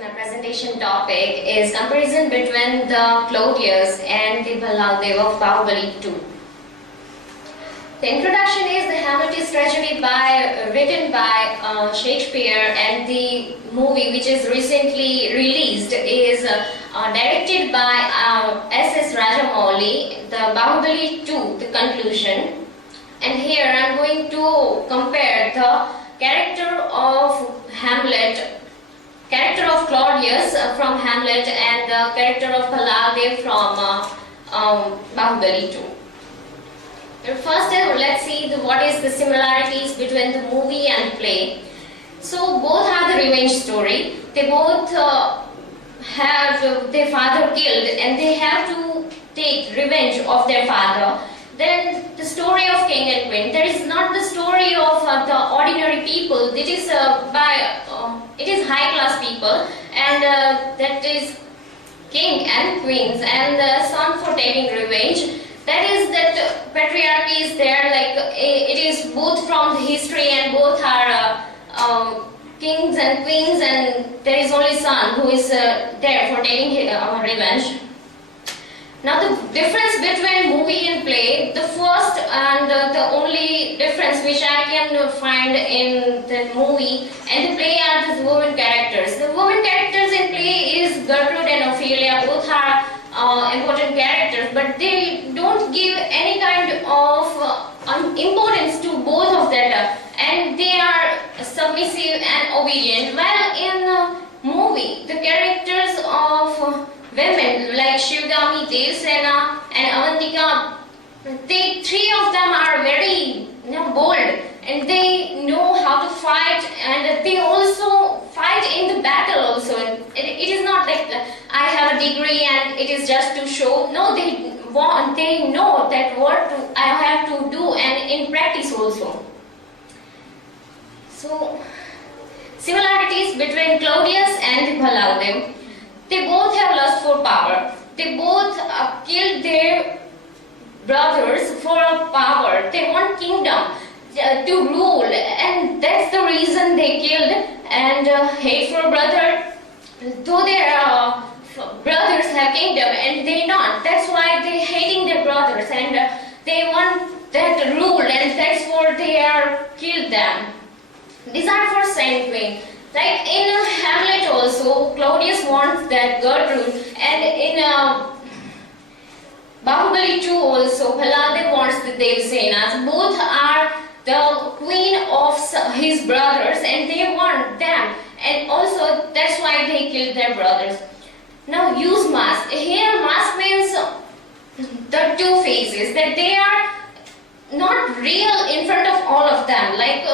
My presentation topic is comparison between the Claudius and the Bhallaldeva of Bahubali 2. The introduction is the Hamlet is tragedy written by Shakespeare, and the movie which is recently released is directed by S.S. Rajamouli, the Bahubali 2, the conclusion. And here I am going to compare the character of Claudius from Hamlet and the character of Bhallaldeva from Bahubali 2. First, let's see what is the similarities between the movie and play. So both have the revenge story. They both have their father killed and they have to take revenge of their father. Then the story of king and queen. There is not the story of the ordinary people. It is it is high class people, and that is king and queens and the son for taking revenge. That is that patriarchy is there, like it is both from the history and both are kings and queens, and there is only son who is there for taking revenge. Now the difference between movie and play, the first and the only difference which I can find in the movie and the play are the women characters. The women characters in play is Gertrude and Ophelia, both are important characters, but they don't give any kind of importance to both of them, and they are submissive and obedient. While in movie, the characters of women like Shivgami, Devsena and Avantika, three of them are very bold, and they know how to fight, and they also fight in the battle also. It is not like I have a degree and it is just to show. No, they know that what I have to do, and in practice also. So similarities between Claudius and Bhallaldeva. They both have lust for power. They both killed their brothers for power. They want kingdom to rule, and that's the reason they killed and hate for brother. Though their brothers have kingdom and they not, that's why they hating their brothers and they want that rule, and that's why they are killed them. These are for same way. Like in Hamlet also, Claudius wants that Gertrude, and in Bahubali 2 also, Bhallaldeva wants the Devsenas. Both are the queen of his brothers, and they want them, and also that's why they killed their brothers. Now use mask. Here mask means the two faces, that they are not real in front of all of them. Like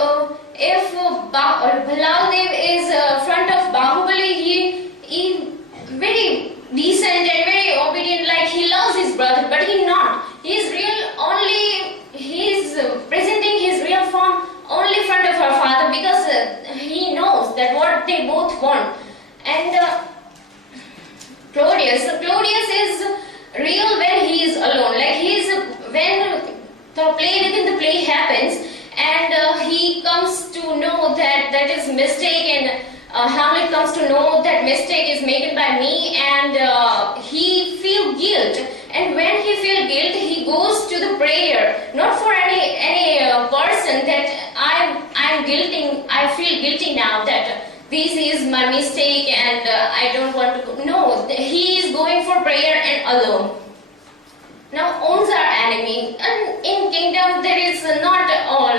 if Bhallaldeva is front of Bahubali, he very decent and very obedient, like he loves his brother, but he not. He is real only, he is presenting his real form only in front of her father, because he knows that what they both want. And Claudius is real when he is alone. Like he is when the play within the play happens, and he comes to know that that is mistake, and Hamlet comes to know that mistake is made by me, and he feel guilt. And when he feel guilt, he goes to the prayer, not for any person that I'm guilty. I feel guilty now that this is my mistake, and I don't want to. No, he is going for prayer and alone. Now owns our enemy, and in kingdom there is not all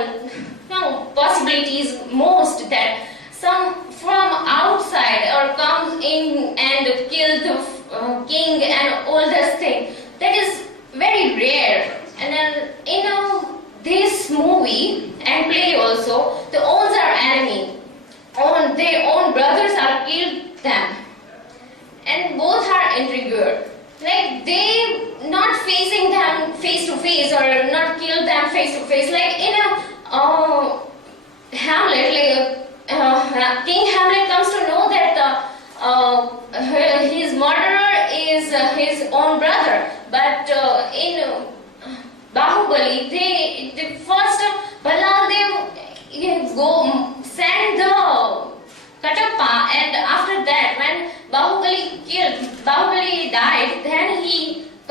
possibilities. Most that some from outside or comes in and kill the king and all this thing. That is very rare. And then in this movie and play also, the owns our enemy. Their own brothers are killed them, and both are intrigued. Like they not facing them face to face or not kill them face to face. Like in a Hamlet, like King Hamlet comes to know that his murderer is his own brother. But in Bahubali, the first Bhallaldeva go send the Katappa, and after that when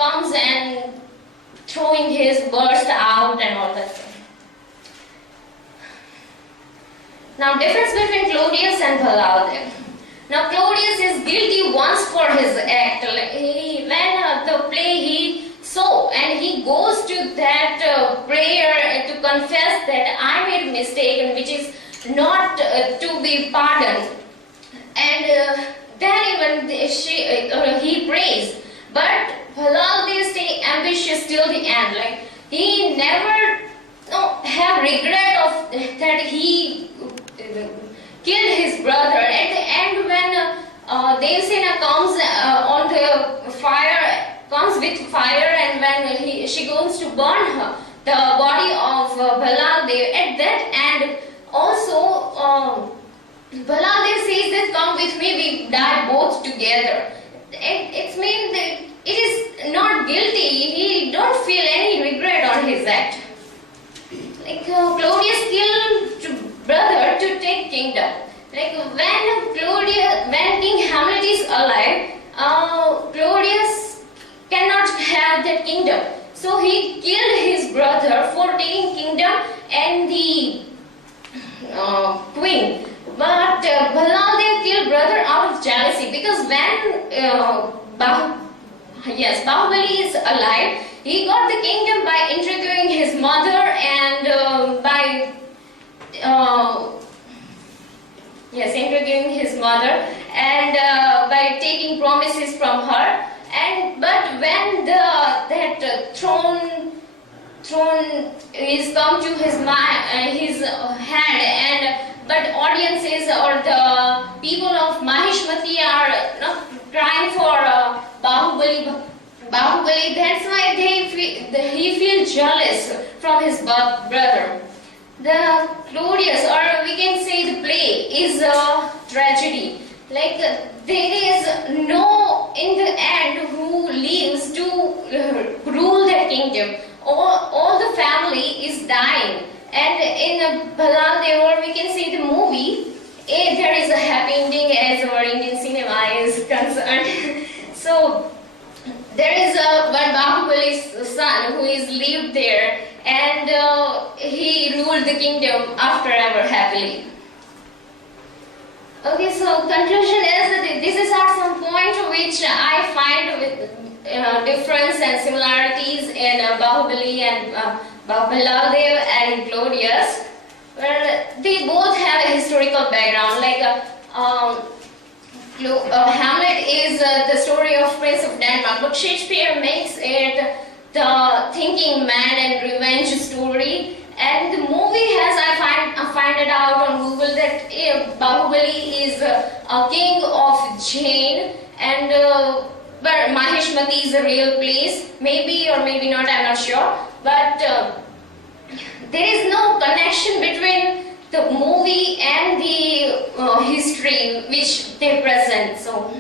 comes and throwing his burst out and all that. Now, difference between Claudius and Bhallaldeva. Now, Claudius is guilty once for his act. When the play he saw, and he goes to that prayer to confess that I made a mistake, and which is not to be pardoned. And then even he prays. But Bhallaldeva stay ambitious till the end. Like he never have regret of that he killed his brother. At the end, when Devsena comes on the fire, comes with fire, and when she goes to burn the body of Bhallaldeva, at that end also Bhallaldeva says that come with me, we die both together. It means that it is not guilty. He don't feel any regret on his act. Like Claudius killed brother to take kingdom. Like when King Hamlet is alive, Claudius cannot have that kingdom. So he killed his brother for taking kingdom and the queen. But Bhallaldeva killed brother out of jealousy, because when Bahubali is alive, he got the kingdom by interviewing his mother and by interviewing his mother and by taking promises from her. But when that throne is come to his hand, but audiences or the people of Mahishmati are crying for Bahubali. That's why he feels jealous from his brother. The Claudius, or we can say the play, is a tragedy. Like there is no in the end who lives to rule the kingdom. All the family is dying. And in Bhallaldeva, or we can say the movie, there is a happy ending as our Indian cinema is concerned. So there is one Bahubali's son who is lived there, and he ruled the kingdom after ever happily. Okay, so conclusion is that this is are some points which I find with difference and similarities in Bahubali and Bhallaldeva and Claudius. Well, they both have a historical background. Like Hamlet is the story of Prince of Denmark, but Shakespeare makes it the thinking man and revenge story. And the movie has, I find it out on Google, that Bahubali is a king of Jain, and but Mahishmati is a real place. Maybe or maybe not, I'm not sure. But there is no connection between the movie and the history which they present. So